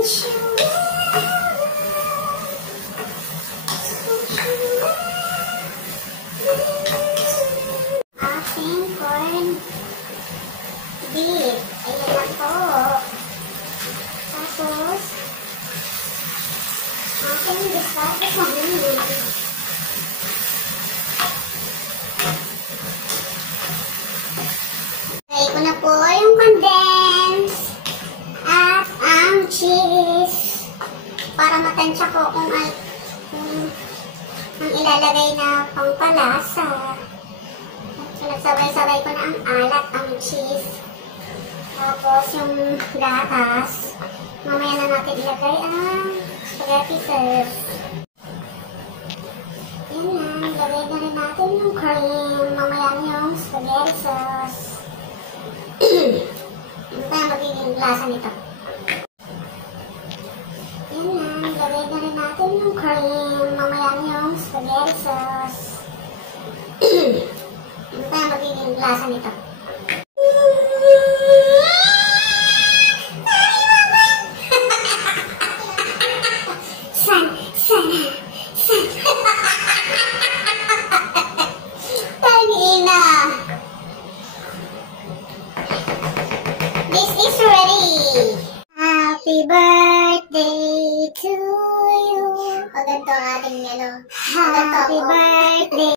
Ating corn beef. Ayan na po. Tapos, ating discard sa mga. Lagay ko na po yung condensed at ang cheese para matansya ko kung ang ilalagay na pangpalasa. Pinagsabay-sabay ko na ang alat, ang cheese. Tapos yung gatas. Mamaya na natin ilagay ang spaghetti sauce. Yan na, ilagay na rin natin yung cream. Mamaya na yung spaghetti sauce. Ano tayo magiging lasa nito? Yan na, ilagay na rin natin yung cream. Mamaya na yung spaghetti sauce. Ano tayo magiging lasa nito? Tangina! This is ready! Happy birthday to you! O ganito ang ating Happy birthday!